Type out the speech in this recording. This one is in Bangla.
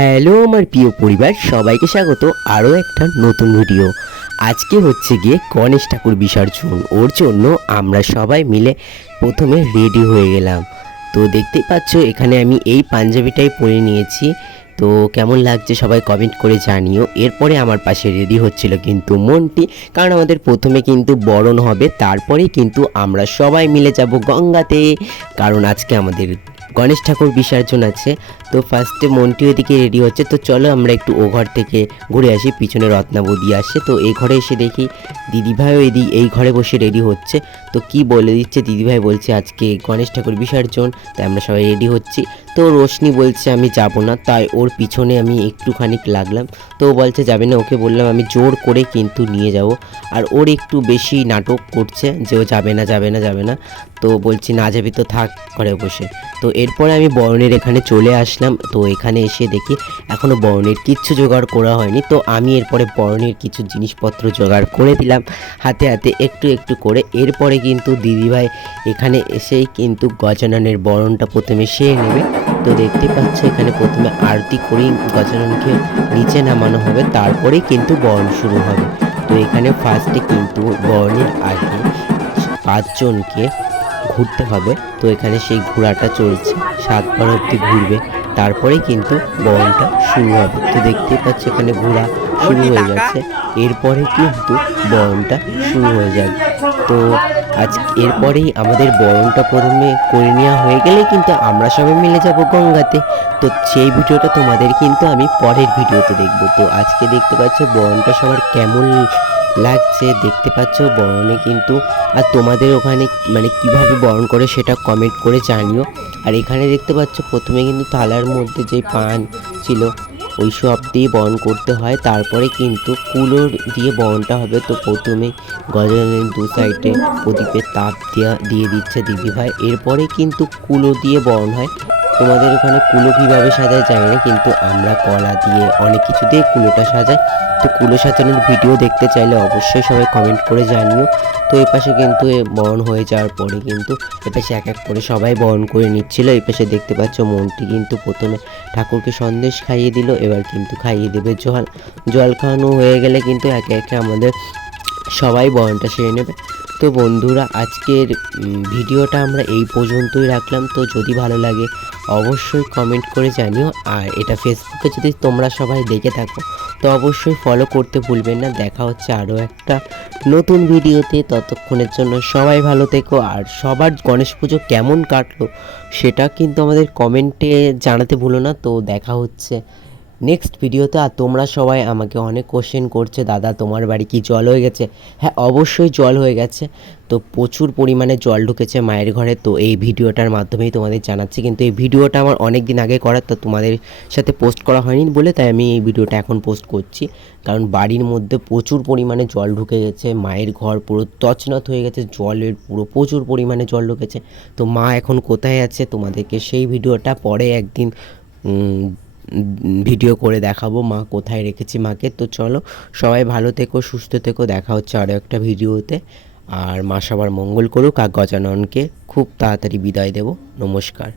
হ্যালো আমার প্রিয় পরিবার, সবাইকে স্বাগত আরও একটা নতুন ভিডিও। আজকে হচ্ছে গিয়ে গণেশ ঠাকুর বিসর্জন। ওর জন্য আমরা সবাই মিলে প্রথমে রেডি হয়ে গেলাম। তো দেখতেই পাচ্ছ এখানে আমি এই পাঞ্জাবিটাই পরে নিয়েছি। তো কেমন লাগছে সবাই কমেন্ট করে জানিও। এরপরে আমার পাশে রেডি হচ্ছিল কিন্তু মন্টি, কারণ আমাদের প্রথমে কিন্তু বরণ হবে, তারপরেই কিন্তু আমরা সবাই মিলে যাব গঙ্গাতে, কারণ আজকে আমাদের গণেশ ঠাকুর বিসর্জন আছে। তো ফার্স্টে মন্টি ওদিকে রেডি হচ্ছে। তো চলো আমরা একটু ও ঘর থেকে ঘুরে আসি। পিছনে রত্নাবতী আসছে, তো এই ঘরে এসে দেখি দিদিভাইও এই ঘরে বসে রেডি হচ্ছে। তো কি বলে দিচ্ছে, দিদিভাই বলছে আজকে গণেশ ঠাকুর বিসর্জন, তাই আমরা সবাই রেডি হচ্ছি। তো রোশনি বলছে আমি যাব না, তাই ওর পিছনে আমি একটুখানি লাগলাম। তো ও বলছে যাবে না, ওকে বললাম আমি জোর করে কিন্তু নিয়ে যাব। আর ওর একটু বেশি নাটক করছে যে ও যাবে না যাবে না যাবে না। তো বলছি না যাবি তো থাক ঘরে বসে। তো এরপরে আমি বরণের এখানে চলে আসলাম। তো এখানে এসে দেখি এখনও বরণের কিচ্ছু জোগাড় করা হয়নি। তো আমি এরপরে বরণের কিছু জিনিসপত্র জোগাড় করে দিলাম হাতে হাতে একটু একটু করে। এরপরে কিন্তু দিদিভাই এখানে এসেই কিন্তু গজাননের বরণটা প্রথমে সেরে নেবে। তো দেখতে পাচ্ছ এখানে প্রথমে আরতি করেই গজাননকে নিচে নামানো হবে, তারপরেই কিন্তু বরণ শুরু হবে। তো এখানে ফার্স্টে কিন্তু বরণের আগে 5 জনকে ঘুরতে হবে। তো এখানে সেই ঘোড়াটা চলছে, 7 বার অবধি ঘুরবে, তারপরে কিন্তু বরণটা শুরু হবে। তো দেখতেই পাচ্ছ এখানে ঘোড়া শুরু হয়ে গেছে, এরপরে কিন্তু বরণটা শুরু হয়ে যাবে। তো আজ এরপরেই আমাদের বরণটা প্রথমে করে নেওয়া হয়ে গেলে কিন্তু আমরা সবাই মিলে যাব গঙ্গাতে। তো সেই ভিডিওটা তোমাদের কিন্তু আমি পরের ভিডিওতে দেখব। তো আজকে দেখতে পাচ্ছ বরণটা সবার কেমন লাগছে, দেখতে পাচ্ছ বরণে কিন্তু। আর তোমাদের ওখানে মানে কিভাবে বরণ করে সেটা কমেন্ট করে জানিও। আর এখানে দেখতে পাচ্ছ প্রথমে কিন্তু থালার মধ্যে যে পান ছিল ওই সব দিয়ে বরণ করতে হয়, তারপরে কিন্তু কুলো দিয়ে বরণটা হবে। তো প্রথমে গজাননের 2 সাইডে প্রদীপের তাপ দিয়ে দিচ্ছে দিদিভাই, এরপরে কিন্তু কুলো দিয়ে বরণ হয়। তোমাদের ওখানে কুলো কীভাবে সাজায় জানি না, কিন্তু আমরা কলা দিয়ে অনেক কিছু দিয়ে কুলোটা সাজাই। তো কুলো সাজানোর ভিডিও দেখতে চাইলে অবশ্যই সবাই কমেন্ট করে জানিও। তো এই পাশে কিন্তু বরণ হয়ে যাওয়ার পরে কিন্তু এপাশে এক এক করে সবাই বরণ করে নিচ্ছিল। এই পাশে দেখতে পাচ্ছ মন্টি কিন্তু প্রথমে ঠাকুরকে সন্দেশ খাইয়ে দিল, এবার কিন্তু খাইয়ে দেবে জল। জল খাওয়ানো হয়ে গেলে কিন্তু একে একে আমাদের সবাই বরণটা সেরে নেবে। তো বন্ধুরা আজকের ভিডিওটা আমরা এই পর্যন্তই রাখলাম। তো যদি ভালো লাগে অবশ্যই কমেন্ট করে জানিও। আর এটা ফেসবুকে যদি তোমরা সবাই দেখে থাকো তো অবশ্যই ফলো করতে ভুলবেন না। দেখা হচ্ছে আরও একটা নতুন ভিডিওতে, ততক্ষণের জন্য সবাই ভালো থেকো। আর সবার গণেশ পুজো কেমন কাটলো সেটা কিন্তু আমাদের কমেন্টে জানাতে ভুলো না। তো দেখা হচ্ছে নেক্সট ভিডিওতে। আর তোমরা সবাই আমাকে অনেক কোশ্চেন করছে দাদা তোমার বাড়ি কি জল হয়ে গেছে? হ্যাঁ অবশ্যই জল হয়ে গেছে। তো প্রচুর পরিমাণে জল ঢুকেছে মায়ের ঘরে। তো এই ভিডিওটার মাধ্যমেই তোমাদের জানাচ্ছি, কিন্তু এই ভিডিওটা আমার অনেক দিন আগে করা, তো তোমাদের সাথে পোস্ট করা হয়নি বলে তাই আমি এই ভিডিওটা এখন পোস্ট করছি। কারণ বাড়ির মধ্যে প্রচুর পরিমাণে জল ঢুকে গেছে, মায়ের ঘর পুরো তছনছ হয়ে গেছে, জলের পুরো প্রচুর পরিমাণে জল ঢুকেছে। তো মা এখন কোথায় আছে তোমাদেরকে সেই ভিডিওটা পরে একদিন ভিডিও করে দেখাবো মা কোথায় রেখেছি মাকে। তো চলো সবাই ভালো থেকো, সুস্থ থেকো, দেখা হচ্ছে আরও একটা ভিডিওতে। আর মা সবার মঙ্গল করুক। আর গজাননকে খুব তাড়াতাড়ি বিদায় দেব। নমস্কার।